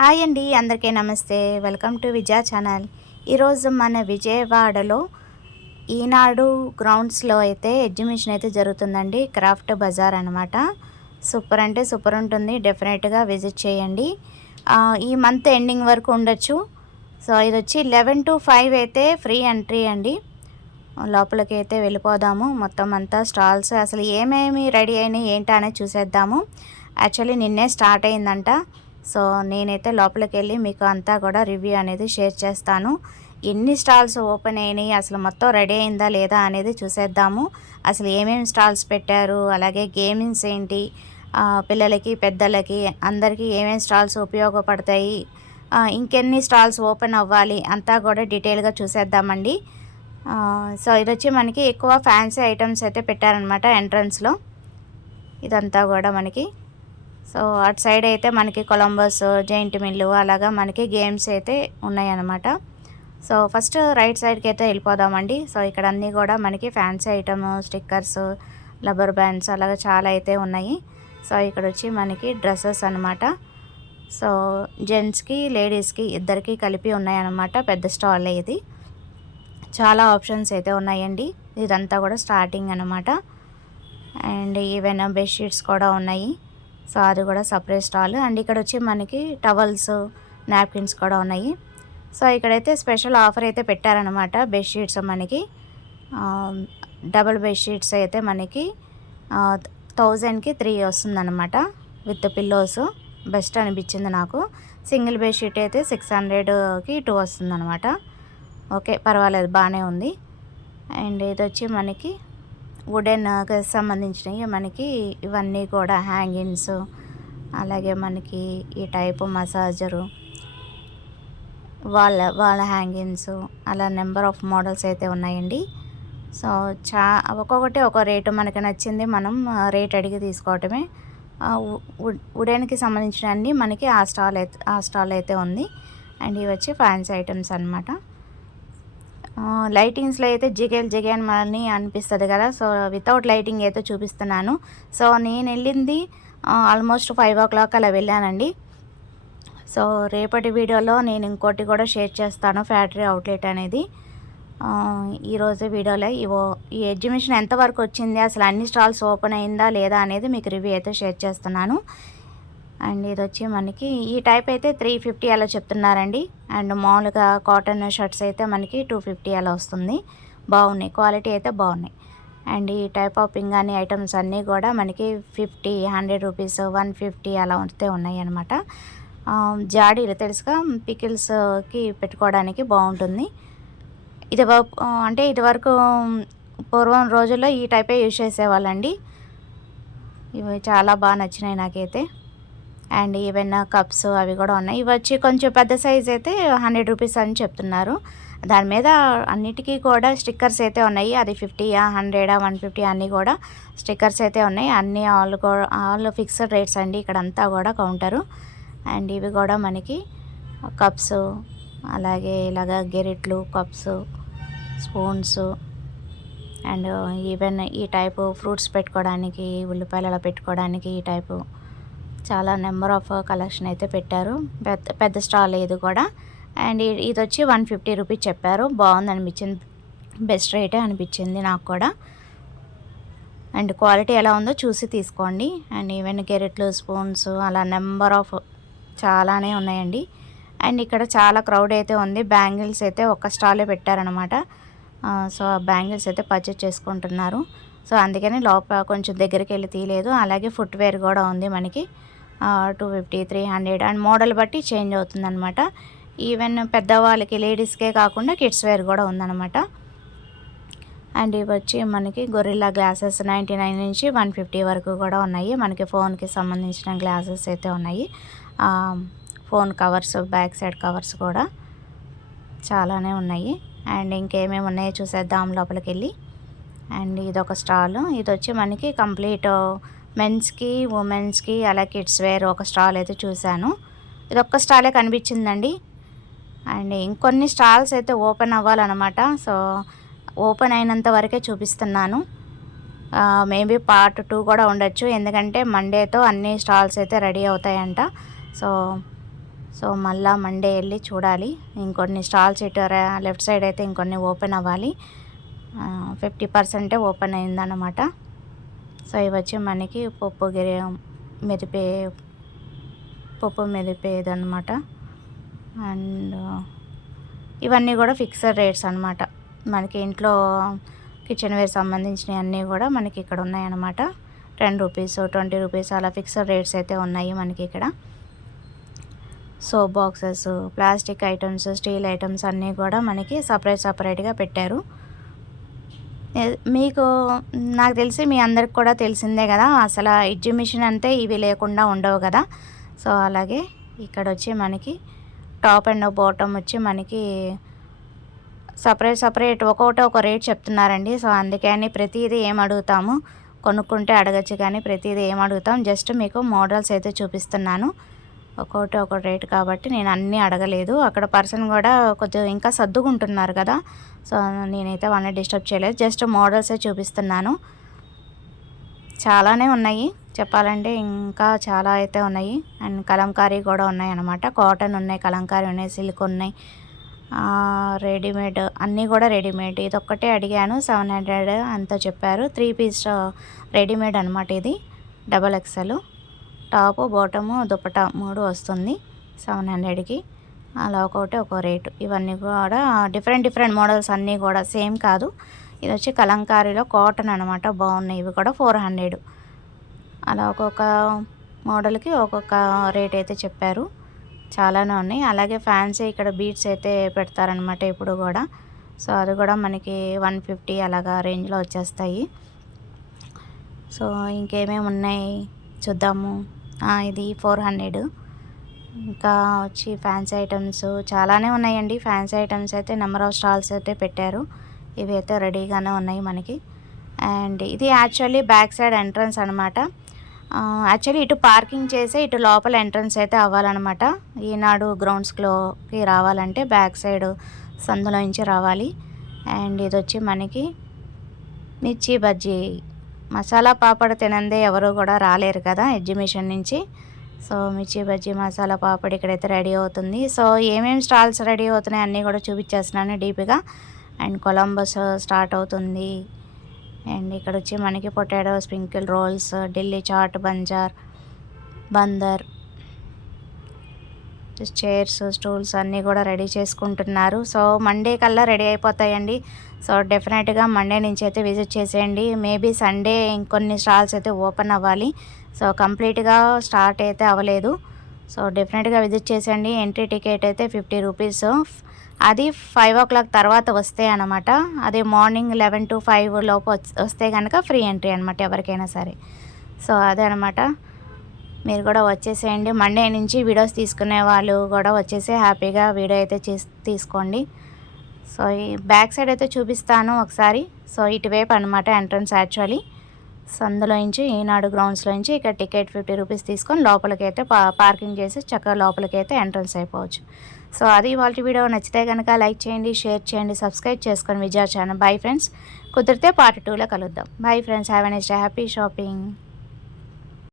Hi అండి, అందరికీ నమస్తే. Welcome to Vijaya channel. ఈరోజు మన విజయవాడలో ఈనాడు గ్రౌండ్స్లో అయితే ఎగ్జిబిషన్ అయితే జరుగుతుందండి. క్రాఫ్ట్ బజార్ అనమాట. సూపర్ అంటే సూపర్ ఉంటుంది. డెఫినెట్గా విజిట్ చేయండి. ఈ మంత్ ఎండింగ్ వరకు ఉండొచ్చు. సో ఇది వచ్చి 11 to 5 అయితే ఫ్రీ ఎంట్రీ అండి. లోపలికి అయితే వెళ్ళిపోదాము. మొత్తం అంతా స్టాల్స్ అసలు ఏమేమి రెడీ అయినాయి ఏంటా అనేది చూసేద్దాము. యాక్చువల్లీ నిన్నే స్టార్ట్ అయిందంట. సో నేనైతే లోపలికి వెళ్ళి మీకు అంతా కూడా రివ్యూ అనేది షేర్ చేస్తాను. ఎన్ని స్టాల్స్ ఓపెన్ అయినాయి, అసలు మొత్తం రెడీ అయిందా లేదా అనేది చూసేద్దాము. అసలు ఏమేమి స్టాల్స్ పెట్టారు, అలాగే గేమింగ్స్ ఏంటి, పిల్లలకి పెద్దలకి అందరికీ ఏమేమి స్టాల్స్ ఉపయోగపడతాయి, ఇంకెన్ని స్టాల్స్ ఓపెన్ అవ్వాలి అంతా కూడా డీటెయిల్గా చూసేద్దామండి. సో ఇది వచ్చి మనకి ఎక్కువ ఫ్యాన్సీ ఐటమ్స్ అయితే పెట్టారనమాట ఎంట్రన్స్లో. ఇదంతా కూడా మనకి సో అటు సైడ్ అయితే మనకి కొలంబస్, జైంట్ మిల్లు అలాగా మనకి గేమ్స్ అయితే ఉన్నాయన్నమాట. సో ఫస్ట్ రైట్ సైడ్కి అయితే వెళ్ళిపోదామండి. సో ఇక్కడ అన్నీ కూడా మనకి fancy item, stickers, rubber bands అలాగా చాలా అయితే ఉన్నాయి. సో ఇక్కడ వచ్చి మనకి డ్రెస్సెస్ అనమాట. సో జెంట్స్కి లేడీస్కి ఇద్దరికి కలిపి ఉన్నాయన్నమాట. పెద్ద స్టాల్ ఇది. చాలా ఆప్షన్స్ అయితే ఉన్నాయండి. ఇదంతా కూడా స్టార్టింగ్ అనమాట. అండ్ ఈవెన్ బెడ్షీట్స్ కూడా ఉన్నాయి. సో అది కూడా సపరేట్ స్టాల్. అండ్ ఇక్కడ వచ్చి మనకి టవల్స్, నాప్కిన్స్ కూడా ఉన్నాయి. సో ఇక్కడైతే స్పెషల్ ఆఫర్ అయితే పెట్టారనమాట. బెడ్షీట్స్ మనకి డబుల్ బెడ్షీట్స్ అయితే మనకి 1000కి 3 వస్తుందన్నమాట విత్ పిల్లోస్. బెస్ట్ అనిపించింది నాకు. సింగిల్ బెడ్షీట్ అయితే 600కి 2 వస్తుందన్నమాట. ఓకే, పర్వాలేదు, బాగానే ఉంది. అండ్ ఇది వచ్చి మనకి వుడెన్కి సంబంధించినవి మనకి ఇవన్నీ కూడా హ్యాంగింగ్స్, అలాగే మనకి ఈ టైపు మసాజరు, వాళ్ళ హ్యాంగింగ్స్, అలా నెంబర్ ఆఫ్ మోడల్స్ అయితే ఉన్నాయండి. సో ఒక్కొక్కటి ఒక రేటు మనకి నచ్చింది మనం రేట్ అడిగి తీసుకోవటమే. వుడెన్కి సంబంధించిన అన్నీ మనకి ఆ స్టాల్ అయితే ఉంది. అండ్ ఇవి వచ్చి ఫ్యాన్సీ ఐటమ్స్ అనమాట. లైటింగ్స్లో అయితే జిగేల్ అని అనిపిస్తుంది కదా. సో వితౌట్ లైటింగ్ అయితే చూపిస్తున్నాను. సో నేను వెళ్ళింది ఆల్మోస్ట్ 5 o'clock అలా వెళ్ళానండి. సో రేపటి వీడియోలో నేను ఇంకోటి కూడా షేర్ చేస్తాను, ఫ్యాక్టరీ అవుట్లెట్ అనేది. ఈరోజు వీడియోలో ఈ ఎగ్జిబిషన్ ఎంతవరకు వచ్చింది, అసలు అన్ని స్టాల్స్ ఓపెన్ అయిందా లేదా అనేది మీకు రివ్యూ అయితే షేర్ చేస్తున్నాను. అండ్ ఇది వచ్చి మనకి ఈ టైప్ అయితే 350 అలా చెప్తున్నారండి. అండ్ మామూలుగా కాటన్ షర్ట్స్ అయితే మనకి 250 అలా వస్తుంది. బాగున్నాయి, క్వాలిటీ అయితే బాగున్నాయి. అండ్ ఈ టైప్ ఆఫ్ పింగాణి ఐటమ్స్ అన్నీ కూడా మనకి 50, 100 రూపీస్, 150 అలా వస్తే ఉన్నాయి అనమాట. జాడీలు తెలుసుగా, పికిల్స్కి పెట్టుకోవడానికి బాగుంటుంది. అంటే ఇదివరకు పూర్వం రోజుల్లో ఈ టైపే యూజ్ చేసేవాళ్ళండి. ఇవి చాలా బాగా నచ్చినాయి నాకైతే. అండ్ ఈవెన్ కప్స్ అవి కూడా ఉన్నాయి. ఇవి వచ్చి కొంచెం పెద్ద సైజ్ అయితే 100 రూపీస్ అని చెప్తున్నారు. దాని మీద అన్నిటికీ కూడా స్టిక్కర్స్ అయితే ఉన్నాయి. అది 50, 100, 150 అన్నీ కూడా స్టిక్కర్స్ అయితే ఉన్నాయి. అన్నీ ఆల్ ఫిక్స్డ్ రేట్స్ అండి ఇక్కడంతా కూడా కౌంటరు. అండ్ ఇవి కూడా మనకి కప్స్, అలాగే ఇలాగ గెరిట్లు, కప్స్, స్పూన్స్, అండ్ ఈవెన్ ఈ టైపు ఫ్రూట్స్ పెట్టుకోవడానికి, ఉల్లిపాయలు అలా పెట్టుకోవడానికి ఈ టైపు చాలా నెంబర్ ఆఫ్ కలెక్షన్ అయితే పెట్టారు. పెద్ద స్టాల్ ఇది కూడా. అండ్ ఇది వచ్చి 150 రూపీస్ చెప్పారు. బాగుంది అనిపించింది, బెస్ట్ రేటే అనిపించింది నాకు కూడా. అండ్ క్వాలిటీ ఎలా ఉందో చూసి తీసుకోండి. అండ్ ఈవెన్ గెరెట్లు, స్పూన్స్ అలా నెంబర్ ఆఫ్ చాలానే ఉన్నాయండి. అండ్ ఇక్కడ చాలా క్రౌడ్ అయితే ఉంది. బ్యాంగిల్స్ అయితే ఒక స్టాలే పెట్టారనమాట. సో బ్యాంగిల్స్ అయితే పర్చేస్ చేసుకుంటున్నారు. సో అందుకని లోపల కొంచెం దగ్గరికి వెళ్ళి తీయలేదు. అలాగే ఫుట్వేర్ కూడా ఉంది మనకి 250, 300 అండ్ మోడల్ బట్టి చేంజ్ అవుతుందన్నమాట. ఈవెన్ పెద్దవాళ్ళకి, లేడీస్కే కాకుండా కిడ్స్ వేర్ కూడా ఉందన్నమాట. అండ్ ఇవి వచ్చి మనకి గొరిల్లా గ్లాసెస్ 99 నుంచి 150 వరకు కూడా ఉన్నాయి. మనకి ఫోన్కి సంబంధించిన గ్లాసెస్ అయితే ఉన్నాయి. Phone covers, back side covers కూడా చాలానే ఉన్నాయి. అండ్ ఇంకేమేమి ఉన్నాయో చూసేద్దాం లోపలికి వెళ్ళి. అండ్ ఇదొక స్టాల్. ఇది వచ్చి మనకి కంప్లీట్ మెన్స్కి, ఉమెన్స్కి, అలా కిడ్స్ వేర్ ఒక స్టాల్ అయితే చూశాను. ఇది ఒక్క స్టాలే కనిపించిందండి. అండ్ ఇంకొన్ని స్టాల్స్ అయితే ఓపెన్ అవ్వాలన్నమాట. సో ఓపెన్ అయినంత వరకే చూపిస్తున్నాను. మేబీ పార్ట్ 2 కూడా ఉండొచ్చు, ఎందుకంటే మండేతో అన్ని స్టాల్స్ అయితే రెడీ అవుతాయంట. సో మళ్ళీ మండే వెళ్ళి చూడాలి. ఇంకొన్ని స్టాల్స్ ఇటు లెఫ్ట్ సైడ్ అయితే ఇంకొన్ని ఓపెన్ అవ్వాలి. 50% ఓపెన్ అయిందన్నమాట. సో ఇవి వచ్చి మనకి పప్పు మెదిపేది అనమాట. అండ్ ఇవన్నీ కూడా ఫిక్స్డ్ రేట్స్ అనమాట. మనకి ఇంట్లో కిచెన్ వేర్ సంబంధించినవి అన్నీ కూడా మనకి ఇక్కడ ఉన్నాయన్నమాట. 10 రూపీస్, 20 రూపీస్ అలా ఫిక్స్డ్ రేట్స్ అయితే ఉన్నాయి మనకి ఇక్కడ. Soap boxes, plastic items, steel items అన్నీ కూడా మనకి సపరేట్గా పెట్టారు. మీకు నాకు తెలిసి మీ అందరికి కూడా తెలిసిందే కదా, అసలు ఎగ్జిబిషన్ అంటే ఇవి లేకుండా ఉండవు కదా. సో అలాగే ఇక్కడ వచ్చి మనకి టాప్ అండ్ బాటమ్ వచ్చి మనకి సపరేట్ ఒక్కొక్కటి ఒక రేట్ చెప్తున్నారండి. సో అందుకని ప్రతిదీ ఏం అడుగుతాము, కొనుక్కుంటే అడగచ్చు కానీ ప్రతిదీ ఏం అడుగుతాం, జస్ట్ మీకు మోడల్స్ అయితే చూపిస్తున్నాను. ఒక్కొక్కటి ఒక రేట్ కాబట్టి నేను అన్నీ అడగలేదు. అక్కడ పర్సన్ కూడా కొంచెం ఇంకా సర్దుకుంటున్నారు కదా, సో నేనైతే వాళ్ళని డిస్టర్బ్ చేయలేదు, జస్ట్ మోడల్సే చూపిస్తున్నాను. చాలానే ఉన్నాయి చెప్పాలంటే, ఇంకా చాలా అయితే ఉన్నాయి. అండ్ కలంకారీ కూడా ఉన్నాయి అన్నమాట. కాటన్ ఉన్నాయి, కలంకారీ ఉన్నాయి, సిల్క్ ఉన్నాయి, రెడీమేడ్ అన్నీ కూడా రెడీమేడ్. ఇది ఒక్కటే అడిగాను, 700 అంతా చెప్పారు. 3 పీస్ రెడీమేడ్ అనమాట. ఇది XXL టాపు బాటము దుపట్టా 3 వస్తుంది 700కి. అలా ఒక్కొక్కటి ఒక్కో రేటు. ఇవన్నీ కూడా డిఫరెంట్ మోడల్స్ అన్నీ కూడా సేమ్ కాదు. ఇది వచ్చి కలంకారీలో కాటన్ అనమాట, బాగున్నాయి. ఇవి కూడా 400. అలా ఒక్కొక్క మోడల్కి ఒక్కొక్క రేట్ అయితే చెప్పారు. చాలానే ఉన్నాయి. అలాగే ఫ్యాన్సీ ఇక్కడ బీట్స్ అయితే పెడతారనమాట ఇప్పుడు కూడా. సో అది కూడా మనకి 150 అలాగా రేంజ్లో వచ్చేస్తాయి. సో ఇంకేమేమి ఉన్నాయి చూద్దాము. ఇది 400. ఇంకా వచ్చి ఫ్యాన్సీ ఐటమ్స్ చాలానే ఉన్నాయండి. ఫ్యాన్సీ ఐటమ్స్ అయితే నెంబర్ ఆఫ్ స్టాల్స్ అయితే పెట్టారు. ఇవి అయితే రెడీగానే ఉన్నాయి మనకి. అండ్ ఇది యాక్చువల్లీ బ్యాక్ సైడ్ ఎంట్రన్స్ అనమాట. యాక్చువల్లీ ఇటు పార్కింగ్ చేసి ఇటు లోపల ఎంట్రన్స్ అయితే అవ్వాలన్నమాట. ఈనాడు గ్రౌండ్స్లోకి రావాలంటే బ్యాక్ సైడ్ సందులో నుంచి రావాలి. అండ్ ఇది వచ్చి మనకి మిర్చి బజ్జీ మసాలా పాపడ్ తినందే ఎవరు కూడా రాలేరు కదా ఎగ్జిబిషన్ నుంచి. సో మిర్చి బజ్జీ మసాలా పాపడ్ ఇక్కడైతే రెడీ అవుతుంది. సో ఏమేమి స్టాల్స్ రెడీ అవుతున్నాయి అన్నీ కూడా చూపించేస్తున్నాను డీప్గా. అండ్ కొలంబస్ స్టార్ట్ అవుతుంది. అండ్ ఇక్కడ వచ్చి మనకి potato sprinkle rolls, Delhi chaat, Bandar chairs, stools అన్నీ కూడా రెడీ చేసుకుంటున్నారు. సో మండే కల్లా రెడీ అయిపోతాయండి. సో డెఫినెట్గా మండే నుంచి అయితే విజిట్ చేసేయండి. మేబీ సండే ఇంకొన్ని స్టాల్స్ అయితే ఓపెన్ అవ్వాలి. సో కంప్లీట్గా స్టార్ట్ అయితే అవ్వలేదు. సో డెఫినెట్గా విజిట్ చేసేయండి. ఎంట్రీ టికెట్ అయితే 50 రూపీస్. అది 5 o'clock తర్వాత వస్తే అనమాట. అది మార్నింగ్ 11 to 5 లోపు వస్తే కనుక ఫ్రీ ఎంట్రీ అనమాట ఎవరికైనా సరే. సో అదే అనమాట, మీరు కూడా వచ్చేసేయండి. మండే నుంచి వీడియోస్ తీసుకునే వాళ్ళు కూడా వచ్చేసి హ్యాపీగా వీడియో అయితే తీసుకోండి. సో ఈ బ్యాక్ సైడ్ అయితే చూపిస్తాను ఒకసారి. సో ఇటువైపు అనమాట ఎంట్రన్స్ యాక్చువల్లీ. సందులో నుంచి ఈనాడు గ్రౌండ్స్లో నుంచి ఇక్కడ టికెట్ 50 రూపీస్ తీసుకొని లోపలికైతే పార్కింగ్ చేసి చక్కగా లోపలికైతే ఎంట్రన్స్ అయిపోవచ్చు. సో అది ఇవాళ వీడియో. నచ్చితే కనుక లైక్ చేయండి, షేర్ చేయండి, సబ్స్క్రైబ్ చేసుకొని విజయ ఛానల్. Bye friends. కుదిరితే పార్ట్ 2లో కలుద్దాం. Bye friends. Have a nice day. Happy shopping.